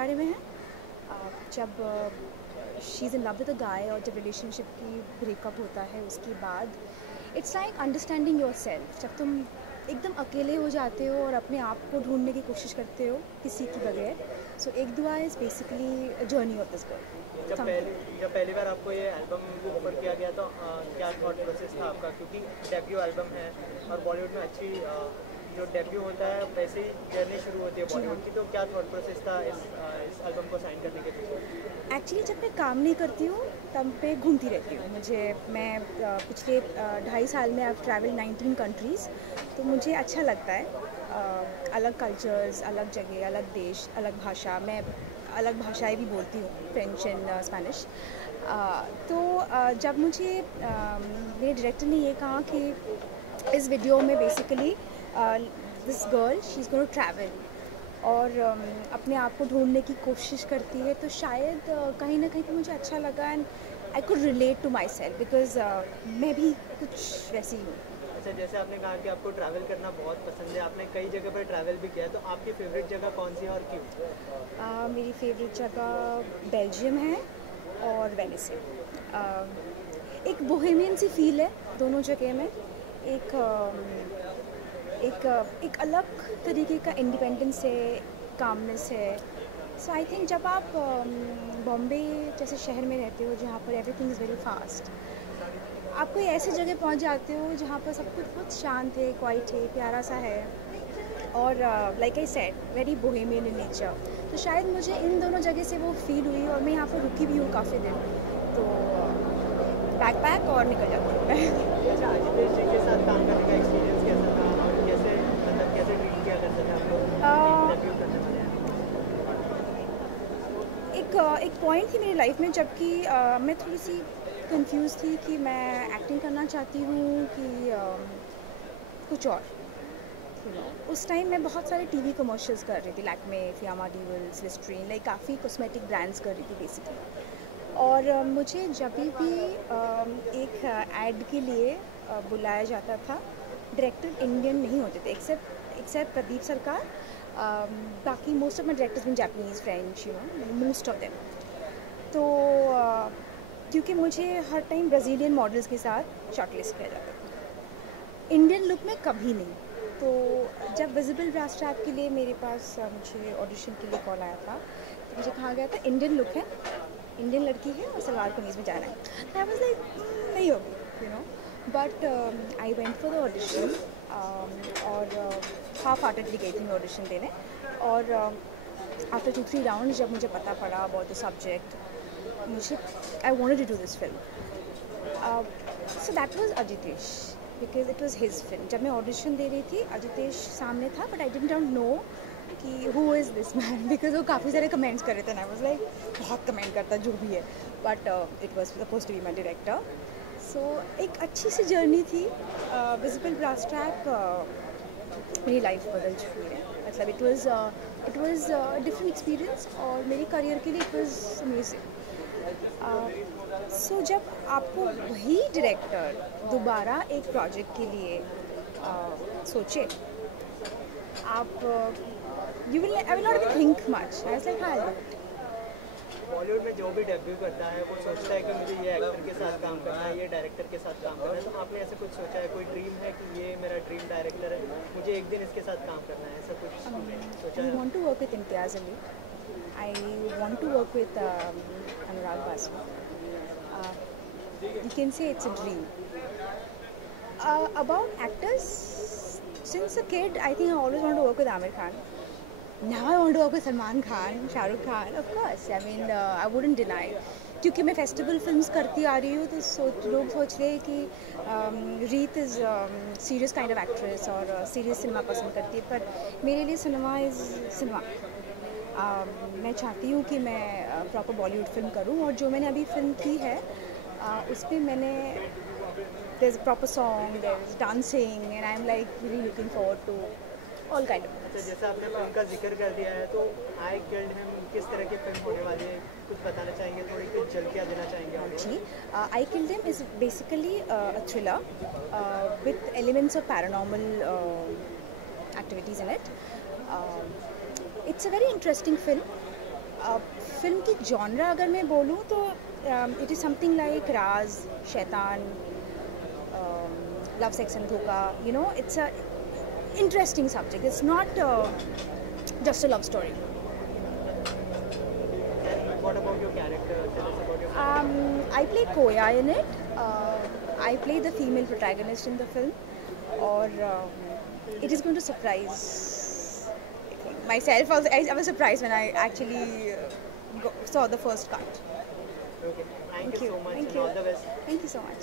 बारे में है। जब she is in love with a guy और जब रिलेशनशिप की ब्रेकअप होता है उसके बाद it's like understanding yourself. जब तुम एकदम अकेले हो जाते हो और अपने आप को ढूंढने की कोशिश करते हो किसी के बगैर। सो एक दुआ is basically journey of this girl. जब पहली बार आपको ये एल्बम ऑफर किया गया तो क्या थॉट प्रोसेस था आपका, क्योंकि डेब्यू एल्बम है और बॉलीवुड में अच्छी जो डेब्यू होता है वैसे ही जर्नी शुरू होती है बॉलीवुड की, तो क्या थॉट प्रोसेस था इस एल्बम को साइन करने के पीछे? एक्चुअली जब मैं काम नहीं करती हूँ तब पे घूमती रहती हूँ। मैं पिछले 2.5 साल में आई ट्रैवल 19 कंट्रीज़। तो मुझे अच्छा लगता है अलग कल्चर्स, अलग जगह, अलग देश, अलग भाषा। मैं अलग भाषाएं भी बोलती हूँ, फ्रेंच एंड स्पेनिश। जब मुझे मेरे डायरेक्टर ने ये कहा कि इस वीडियो में basically this girl she is going to travel और अपने आप को ढूंढने की कोशिश करती है, तो शायद कहीं ना कहीं मुझे अच्छा लगा and I could relate to myself because मैं भी कुछ वैसी ही हूँ। अच्छा, जैसे आपने कहा कि आपको ट्रैवल करना बहुत पसंद है, आपने कई जगह पर ट्रैवल भी किया है, तो आपकी फेवरेट जगह कौन सी है और क्यों? मेरी फेवरेट जगह बेल्जियम है और वेनिस है। एक बोहेमियन सी फील है दोनों जगह में। एक अलग तरीके का इंडिपेंडेंस है, कामनेस है। सो आई थिंक जब आप बॉम्बे जैसे शहर में रहते हो जहाँ पर एवरीथिंग इज़ वेरी फास्ट, आप कोई ऐसी जगह पहुँच जाते हो जहाँ पर सब कुछ बहुत शांत है, क्वाइट है, प्यारा सा है और like I said very Bohemian in nature. तो शायद मुझे इन दोनों जगह से वो फील हुई और मैं यहाँ पर रुकी भी हूँ काफ़ी दिन। तो बैकपैक और निकल जाती हूँ मैं। अच्छा, अजितेश जी के साथ काम करने का एक्सपीरियंस कैसा था और कैसे ट्रीट किया करते थे आप लोग डेब्यू करने वाले? एक पॉइंट थी मेरी लाइफ में जबकि मैं थोड़ी सी कंफ्यूज थी कि मैं एक्टिंग करना चाहती हूँ कि कुछ और। उस टाइम मैं बहुत सारे टीवी कमर्शियल्स कर रही थी, लैक्मे, फियामा डीवल्स, लिस्ट्रीन, लाइक काफ़ी कॉस्मेटिक ब्रांड्स कर रही थी बेसिकली। और मुझे जब भी एक एड के लिए बुलाया जाता था, डायरेक्टर इंडियन नहीं होते थे एक्सेप्ट प्रदीप सरकार। बाकी most of my directors in Japanese, French, most of them. तो क्योंकि मुझे हर टाइम ब्राज़ीलियन मॉडल्स के साथ शॉर्टलिस्ट किया जाता था, इंडियन लुक में कभी नहीं। तो जब विजिबल ब्रास ट्रैप के लिए मेरे पास मुझे ऑडिशन के लिए कॉल आया था, तो मुझे कहा गया था इंडियन लुक है, इंडियन लड़की है और सलवार कमीज़ में जाना है। आई वाज लाइक नहीं होगी, but I went for the audition और हाफ हार्टेडली गई थी मैं ऑडिशन देने। और आफ्टर 2-3 राउंड जब मुझे पता पड़ा अबाउट द सब्जेक्ट, मुझे I wanted to do this film. So that was Ajitesh because it was his film. जब मैं ऑडिशन दे रही थी अजितेश सामने था, बट आई डिडंट नो कि who is this man because वो काफ़ी सारे कमेंट्स कर रहे थे। आई वाज लाइक बहुत कमेंट करता जो भी है, but it was supposed to be my director. So एक अच्छी सी जर्नी थी। विजिबल ब्रास ट्रैप मेरी लाइफ बदल चुकी है। मतलब इट वाज डिफरेंट एक्सपीरियंस और मेरे करियर के लिए इट वाज अमेजिंग। सो जब आपको वही डायरेक्टर दोबारा एक प्रोजेक्ट के लिए सोचे, आप I will not even think much. I was like हाँ, बॉलीवुड में जो भी डेब्यू करता है वो सोचता है कि मुझे ये एक्टर के साथ काम करना है, ये डायरेक्टर के साथ काम करना है। तो आपने ऐसे कुछ सोचा है, कोई ड्रीम है कि ये मेरा ड्रीम डायरेक्टर है, मुझे एक दिन इसके साथ काम करना है, ऐसा कुछ सोचा I है? want to work with Imtiaz Ali. I want to work with Anurag Basu. You can say it's a dream. About actors, since a kid, I think I always wanted to work with Amir Khan. Now I want to work with Salman Khan, Shah Rukh Khan, of course. I mean, I wouldn't deny. क्योंकि मैं festival films करती आ रही हूँ तो लोग सोच रहे हैं कि रीत is serious kind of actress और सीरियस सिनेमा पसंद करती है, पर मेरे लिए सिनेमा इज़ सिनेमा। मैं चाहती हूँ कि मैं प्रॉपर बॉलीवुड फिल्म करूँ और जो मैंने अभी फिल्म की है उस पर मैंने there's a proper song, there's dancing, and I'm like really looking forward to all kind of अच्छा, जैसे आपने फिल्म का जिक्र कर दिया है, तो आई किल्ड हिम किस तरह की फिल्म होने वाली है, कुछ बताना चाहेंगे? थोड़ी कुछ झलकियाँ देना चाहेंगे आप? जी, I Killed Him is basically a thriller with elements of paranormal activities in it. It's a very interesting film. Film की जॉनरा अगर मैं बोलूँ तो इट इज़ समथिंग लाइक राज, शैतान, लव, सेक्स एंड धोखा. You know, it's a interesting subject. It's not just a love story. And what about your character? Tell us about your I play Koya in it. I play the female protagonist in the film, or it is going to surprise myself. I was surprised when I actually saw the first cut. Okay. Thank you so much. Thank And you. all the best. Thank you so much.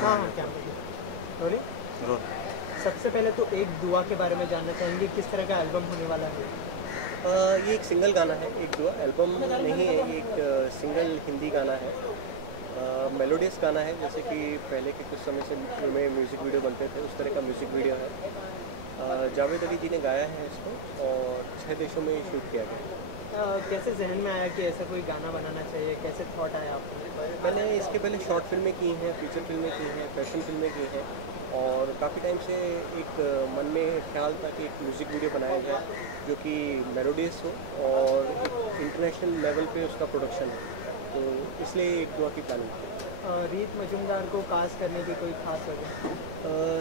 हाँ हाँ क्या रोली. सबसे पहले तो एक दुआ के बारे में जानना चाहेंगे, किस तरह का एल्बम होने वाला है? ये एक सिंगल गाना है, एक दुआ एल्बम नहीं है, एक सिंगल हिंदी गाना है. मेलोडियस गाना है, जैसे कि पहले के कुछ समय से में म्यूज़िक वीडियो बनते थे उस तरह का म्यूज़िक वीडियो है. जावेद अली जी ने गाया है इसको और 6 देशों में शूट किया गया है. कैसे जहन में आया कि ऐसा कोई गाना बनाना चाहिए, कैसे थॉट आया आपको? मैंने इसके पहले शॉर्ट फिल्में की हैं, फीचर फिल्में की हैं, फैशन फिल्में की हैं और काफ़ी टाइम से एक मन में ख्याल था कि एक म्यूज़िक वीडियो बनाया जाए जो कि मेलोडियस हो और एक इंटरनेशनल लेवल पे उसका प्रोडक्शन है, तो इसलिए एक दुआ की प्लानिंग की. रीत मजूमदार को कास्ट करने की कोई खास वजह?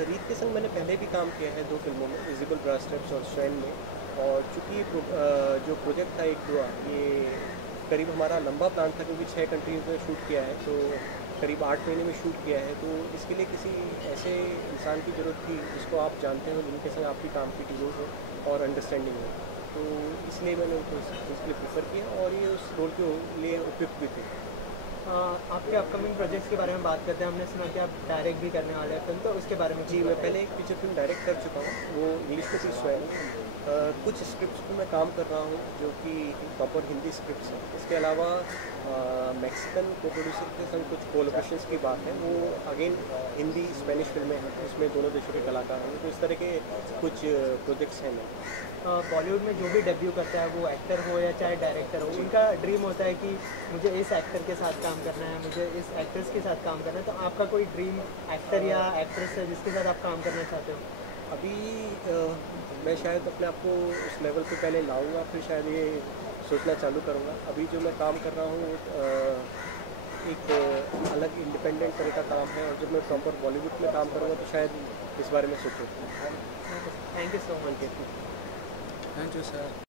रीत के संग मैंने पहले भी काम किया है 2 फिल्मों में, विजिबल ब्रास स्टेप्स और स्ट्रैंड में. और चूँकि जो प्रोजेक्ट था एक दुआ, ये करीब हमारा लंबा प्लान था क्योंकि 6 कंट्रीज में शूट किया है, तो करीब 8 महीने में शूट किया है. तो इसके लिए किसी ऐसे इंसान की ज़रूरत थी जिसको आप जानते हो, जिनके संग आपकी काम की टीम हो और अंडरस्टैंडिंग हो, तो इसलिए मैंने उनको इसके लिए प्रेफर किया और ये उस रोल के लिए उपयुक्त भी थे. आपके अपकमिंग प्रोजेक्ट्स के बारे में बात करते हैं. हमने सुना कि आप डायरेक्ट भी करने वाले हैं फिल्म, तो उसके बारे में? जी, मैं पहले एक फीचर फिल्म डायरेक्ट कर चुका हूँ, वो इंग्लिश में थी स्वयं. कुछ स्क्रिप्ट्स पर मैं काम कर रहा हूँ जो कि प्रॉपर हिंदी स्क्रिप्ट्स हैं. इसके अलावा मैक्सिकन को प्रोड्यूसर के संग कुछ कोलैबोरेशंस की बात है, वो अगेन हिंदी स्पेनिश फिल्में हैं, उसमें दोनों देशों के कलाकार हैं, तो इस तरह के कुछ प्रोजेक्ट्स हैं. बॉलीवुड में जो भी डेब्यू करता है, वो एक्टर हो या चाहे डायरेक्टर हो, उनका ड्रीम होता है कि मुझे इस एक्टर के साथ काम करना है, मुझे इस एक्ट्रेस के साथ काम करना है. तो आपका कोई ड्रीम एक्टर या एक्ट्रेस है जिसके साथ आप काम करना चाहते हो? अभी मैं शायद अपने आप को उस लेवल पे पहले लाऊंगा, फिर शायद ये सोचना चालू करूँगा। अभी जो मैं काम कर रहा हूँ एक अलग इंडिपेंडेंट तरह का काम है, और जब मैं प्रॉपर बॉलीवुड में काम करूँगा तो शायद इस बारे में सोचूँ। Thank you so much. Thank you sir.